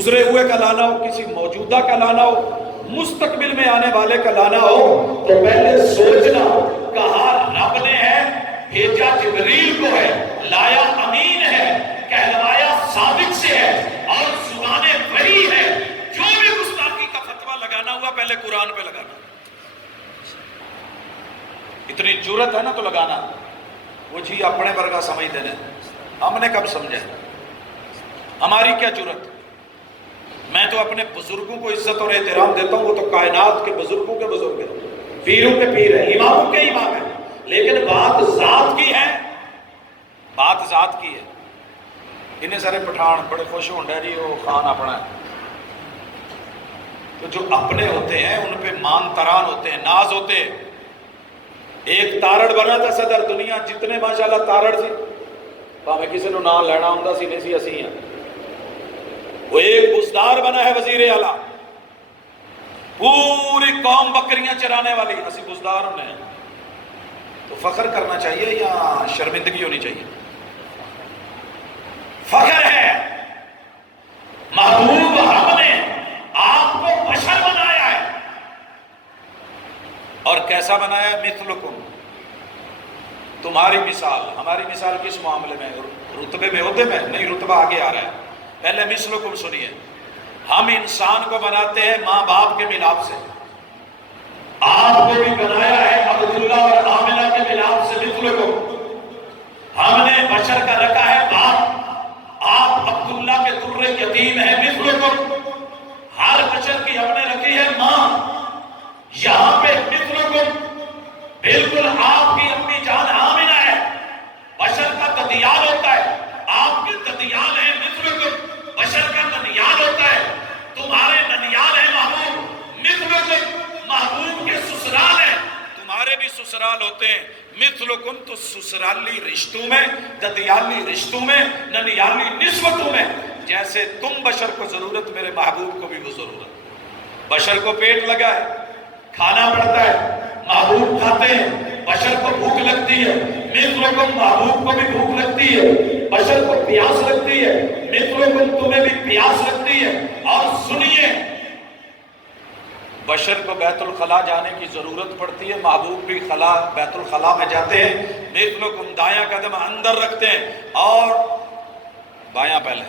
گزرے ہوئے کا لانا ہو، کسی موجودہ کا لانا ہو، مستقبل میں آنے والے کا لانا ہو، تو پہلے سوچنا کہا رب نے ہے، بھیجا جبریل کو ہے، لایا امین ہے، کہلوایا صادق سے ہے، اور زبان وحی ہے۔ جو بھی گستاخی کا فتویٰ لگانا ہوا پہلے قرآن پہ لگانا۔ اتنی جرت ہے نا تو لگانا، وہ جی اپنے ورگا سمجھ دینے، ہم نے کب سمجھا؟ ہماری کیا جرت؟ میں تو اپنے بزرگوں کو عزت اور احترام دیتا ہوں، وہ تو کائنات کے بزرگوں کے بزرگ ہیں، پیروں کے پیر ہیں، اماموں کے امام ہیں، لیکن بات ذات کی ہے، بات ذات کی ہے۔ انہیں سارے پٹھان بڑے خوش ہوں ڈے جی وہ خان اپنا ہے، تو جو اپنے ہوتے ہیں ان پہ مان تران ہوتے ہیں، ناز ہوتے ہیں۔ ایک تارڑ بنا تھا صدر، دنیا جتنے ماشاءاللہ تارڑ سی، پاویں کسی نے نام لینا ہوں سی نہیں سی اسی ہیں، وہ ایک بزدار بنا ہے وزیر اعلیٰ، پوری قوم بکریاں چرانے والی، اسی بزدار ہونے ہیں۔ تو فخر کرنا چاہیے یا شرمندگی ہونی چاہیے؟ فخر ہے، محبوب ہم نے آپ کو بشر بنایا ہے، اور کیسا بنایا ہے؟ مثلکم، تمہاری مثال۔ ہماری مثال کس معاملے میں؟ رتبے میں، عہدے میں نہیں، رتبہ آگے آ رہا ہے، پہلے مثلکم سنیے۔ ہم انسان کو بناتے ہیں ماں باپ کے ملاپ سے، آپ کو بھی بنایا ہے عبداللہ اور آمنہ کے ملاپ سے، مثلکم۔ ہم نے بشر کا رکھا ہے باپ، آپ عبداللہ کے در یتیم ہیں، مثلکم۔ ہر بشر کی ہم نے رکھی ہے ماں، یہاں پہ مثلکم، بالکل آپ کی امی جان آمنہ ہے، بشر کا ددیال ہوتا ہے، آپ کے ددیال ہیں، مثلکم، بشر کا ننیال ہوتا ہے، تمہارے ننیال ہیں محبوب، مثلکم، محبوب کے سسرال ہیں، تمہارے بھی سسرال ہوتے ہیں، مثلکم۔ تو سسرالی رشتوں میں، ددیالی رشتوں میں، ننیالی نسبتوں میں جیسے تم بشر کو ضرورت، میرے محبوب کو بھی وہ ضرورت۔ بشر کو پیٹ لگا ہے، کھانا پڑتا ہے، محبوب کھاتے ہیں، بشر کو بھوک لگتی ہے، مثلکم، محبوب کو بھی بھوک لگتی ہے، بشر کو پیاس لگتی ہے، مثلکم، تمہیں بھی پیاس لگتی ہے۔ اور سنیے، بشر کو بیت الخلا جانے کی ضرورت پڑتی ہے، محبوب بھی خلا، بیت الخلا میں جاتے ہیں، مثلکم، دایاں قدم اندر رکھتے ہیں اور بایاں پہلے،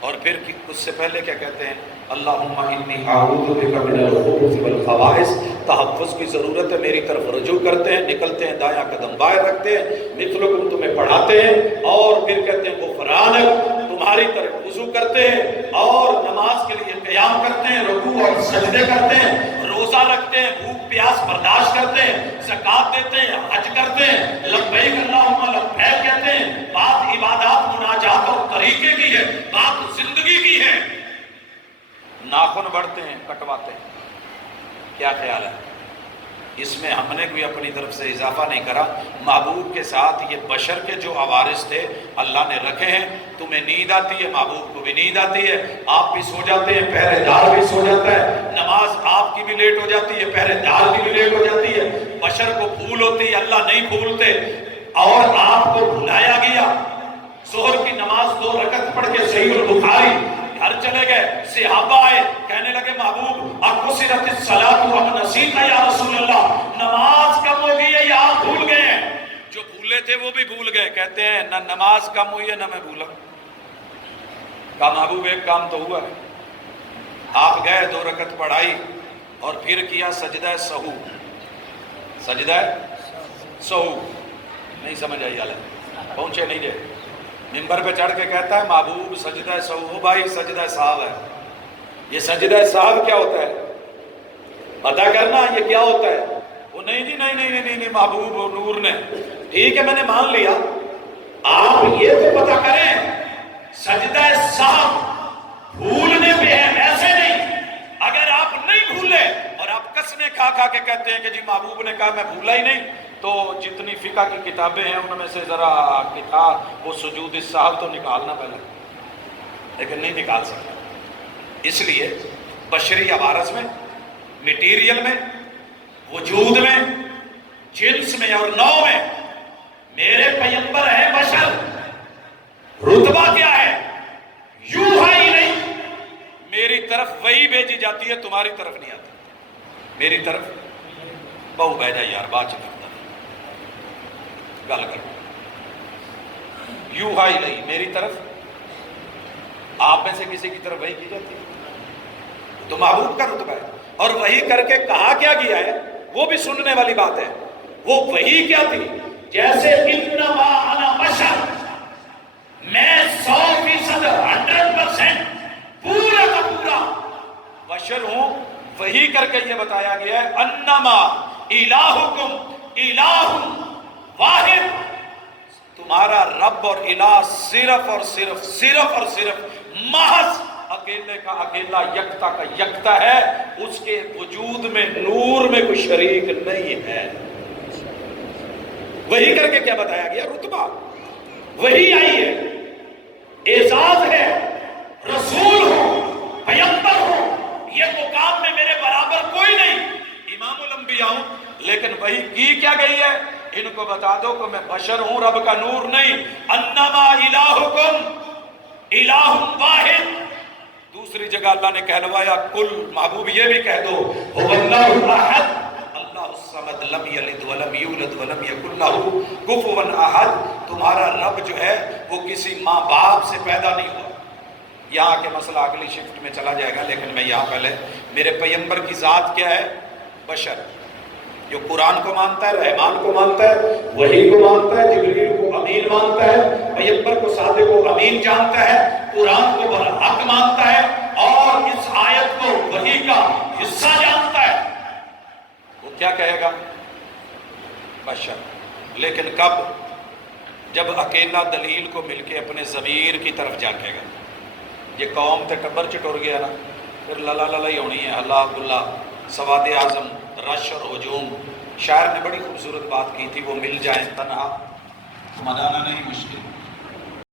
اور پھر اس سے پہلے کیا کہتے ہیں؟ اللہم انی اعوذ بک من الخبث والخبائث، تحفظ کی ضرورت ہے، میری طرف رجوع کرتے ہیں، نکلتے ہیں، دایاں قدم بائیں رکھتے ہیں، مثلکم، تمہیں پڑھاتے ہیں، اور پھر کہتے ہیں غفرانک، تمہاری طرف وضو کرتے ہیں، اور نماز کے لیے قیام کرتے ہیں، رکوع اور سجدے کرتے ہیں، روزہ رکھتے ہیں، بھوک پیاس برداشت کرتے ہیں، زکوٰۃ دیتے ہیں، حج کرتے ہیں، لبیک اللہم لبیک کہتے ہیں۔ بات عبادات، مناجات اور طریقے کی ہے، بات زندگی کی ہے۔ ناخن بڑھتے ہیں، کٹواتے ہیں، کیا خیال ہے؟ اس میں ہم نے کوئی اپنی طرف سے اضافہ نہیں کرا، محبوب کے ساتھ یہ بشر کے جو عوارض تھے اللہ نے رکھے ہیں۔ تمہیں نیند آتی ہے، محبوب کو بھی نیند آتی ہے، آپ بھی سو جاتے ہیں، پہرے دار بھی سو جاتا ہے، نماز آپ کی بھی لیٹ ہو جاتی ہے، پہرے دار کی بھی لیٹ ہو جاتی ہے، بشر کو بھول ہوتی ہے، اللہ نہیں بھولتے، اور آپ کو بھلایا گیا۔ ظہر کی نماز 2 رکعت پڑھ کے صحیح البخاری گھر چلے گئے، صحابہ آئے، کہنے لگے محبوب اقصرت الصلاۃ ام نسیت یا رسول اللہ، نماز کم ہو گئی ہے یا آپ بھول گئے ہیں؟ جو بھولے تھے وہ بھی بھول گئے، کہتے ہیں نہ نماز کم ہوئی ہے نہ میں بھولا۔ کہا محبوب ایک کام تو ہوا ہے، آپ گئے 2 رکعت پڑھائی اور پھر کیا سجدہ سہو، سجدہ سہو، نہیں سمجھ آئی حالت، پہنچے نہیں رہے، ممبر پہ چڑھ کے کہتا ہے محبوب سجدہ سہو، بھائی سجدہ سہو ہے۔ یہ سجدہ سہو کیا ہوتا ہے؟ پتہ کرنا یہ کیا ہوتا ہے؟ وہ نہیں جی نہیں محبوب نور نے، ٹھیک ہے میں نے مان لیا، آپ یہ تو پتہ کریں سجدہ سہو بھولنے پہ ہے، ایسے نہیں۔ اگر آپ نہیں بھولے اور آپ کسنے کھا کے کہتے ہیں کہ جی محبوب نے کہا میں بھولا ہی نہیں، تو جتنی فقہ کی کتابیں ہیں ان میں سے ذرا کتاب وہ سجود السہو تو نکالنا پہلے، لیکن نہیں نکال سکتا۔ اس لیے بشری عوارض میں، میٹیریل میں، وجود میں، جنس میں اور نوع میں میرے پیغمبر ہیں بشر، رتبہ کیا ہے؟ یوحی نہیں، طرف وہی بھیجی جاتی ہے, تمہاری طرف نہیں آتی. میری طرف بہو بہ جا یار, بات چلتا گل کر. یوحا الیہ, میری طرف آپ میں سے کسی کی طرف وہی کی جاتی ہے, تو محبوب کا رتبہ ہے. اور وہی کر کے کہا کیا گیا ہے وہ بھی سننے والی بات ہے. وہ وہی کیا تھی, جیسے انما انا بشر, میں 100% 100% پورا کا پورا بشر ہوں. وہی کر کے یہ بتایا گیا ہے انما الہکم الہ واحد, تمہارا رب اور الہ صرف اور صرف محض اکیلے کا اکیلا, یکتا کا یکتا ہے. اس کے وجود میں نور میں کوئی شریک نہیں ہے. وہی کر کے کیا بتایا گیا, رتبہ وہی آئی ہے, اعزاز ہے, رسول ہو, پیغمبر ہو, یہ مقام میں میرے برابر کوئی نہیں, امام الانبیاء ہوں. لیکن وہی کی کیا گئی ہے, ان کو بتا دو کہ میں بشر ہوں, رب کا نور نہیں. انما الہکم الہ واحد. دوسری جگہ اللہ نے کہلوایا کل, محبوب یہ بھی کہہ دو هو اللہ احد اللہ الصمد لم یلد ولم یولد ولم یکن لہ کفوا احد. تمہارا رب جو ہے وہ کسی ماں باپ سے پیدا نہیں ہوا. یہاں کے مسئلہ اگلی شفٹ میں چلا جائے گا, لیکن میں یہاں پہلے میرے پیغمبر کی ذات کیا ہے, بشر, جو قرآن کو مانتا ہے, رحمان کو مانتا ہے, وحی کو مانتا ہے, جبریل کو امین مانتا ہے, پیغمبر کو صادق و امین جانتا ہے, قرآن کو برحق مانتا ہے, اور اس آیت کو وحی کا حصہ جانتا ہے, وہ کیا کہے گا, بشر. لیکن کب, جب اکیلا دلیل کو مل کے اپنے ضمیر کی طرف جھانکے گا. یہ قوم تے ٹبر چٹور گیا نا, پھر للا للا ہی ہونی ہے, اللہ اللہ سواد اعظم, رش اور ہجوم. شاعر نے بڑی خوبصورت بات کی تھی, وہ مل جائیں تنہا منانا نہیں مشکل,